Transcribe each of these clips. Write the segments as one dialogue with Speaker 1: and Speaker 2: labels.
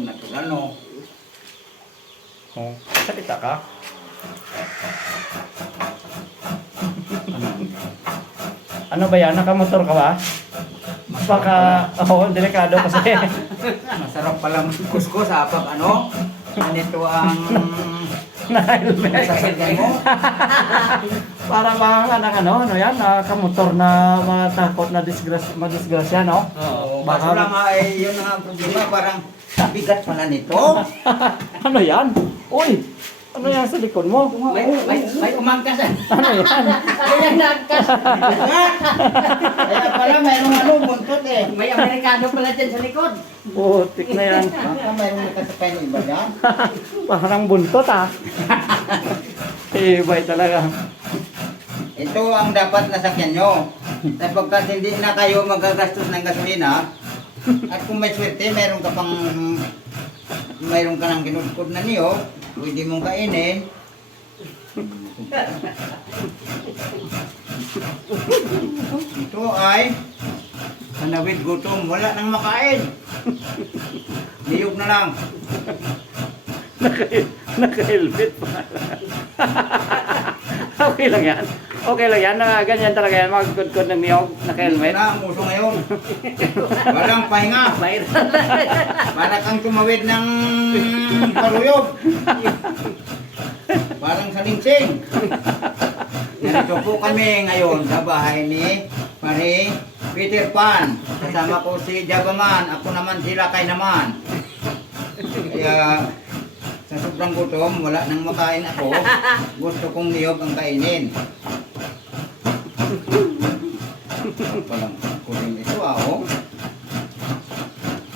Speaker 1: Kung natural, no?
Speaker 2: Oh, salita ka. Ano ba yan? Nakamotor ka ba? Baka, oo, oh, delikado kasi.
Speaker 1: Masarap pala kuskus ha, pag ano? Ganito ang sasakyan mo.
Speaker 2: Para mga anak ano, ano yan, nakamotor na matakot na disgras, madisgrasya, no?
Speaker 1: Oo,
Speaker 2: Baka-
Speaker 1: lang ay yun ang problema, parang bigat pala nito.
Speaker 2: ano yan? Uy, ano yan sa likod mo?
Speaker 1: May, may, may umangkasan.
Speaker 2: Ano yan?
Speaker 3: Kaya nagkas.
Speaker 1: Bigat! Kaya pala mayroong ano, buntot eh.
Speaker 3: May Amerikano pala dyan sa likod.
Speaker 2: Putik na yan.
Speaker 1: Baka mayroong nakasapay ng iba dyan.
Speaker 2: Parang buntot ah. Ibay talaga.
Speaker 1: Ito ang dapat nasakyan nyo. Sapagkat hindi na kayo magagastos ng gasolina, at kung may swerte, mayroon ka pang mayroon ka ng kinudkod na niyo, pwede mong kainin. Ito ay Hanawid gutom, wala nang makain. Niyog na lang.
Speaker 2: Naka- Naka-helmet pa. okay lang yan. Okay lang yan. Na, ganyan talaga yan. Magkudkod ng niyog. Naka-helmet.
Speaker 1: Na ang uso ngayon. Walang pahinga. Para kang tumawid ng paruyog. Parang sa linsing. Ganito po kami ngayon sa bahay ni Pare Peter Pan. Kasama ko si Jabaman. Ako naman si Lakay naman. Kaya sa sobrang gutom, wala nang makain ako. Gusto kong niyog ang kainin. Palang kuling ito ah, oh.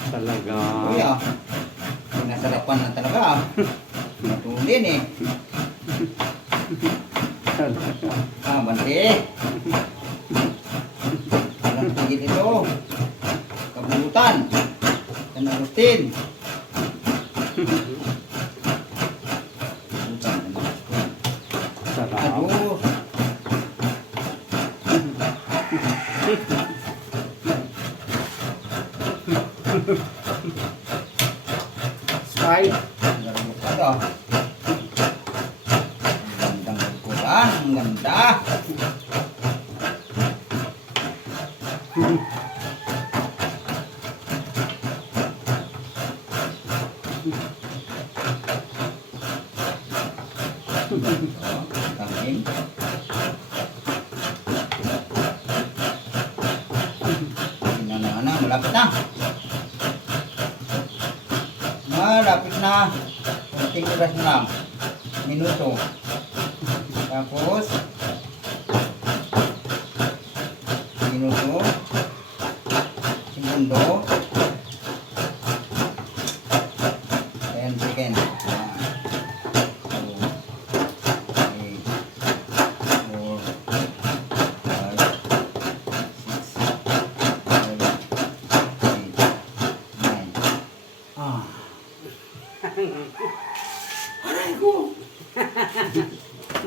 Speaker 2: Talaga.
Speaker 1: Kuya, nasarapan na talaga ah. Matulin eh. Ah, bante. Walang tigil ito. Kabulutan. San Agustin. Kabutan, San Agustin.
Speaker 2: Sarap.
Speaker 1: Aduh. Ka daw. Ang Gandang kukulan. Ang ganda. Oh, tangin. Na na, malapit na. na. Ating oras na. Minuto. Tapos. Minuto. Segundo. 10 seconds Ah. Aray ko!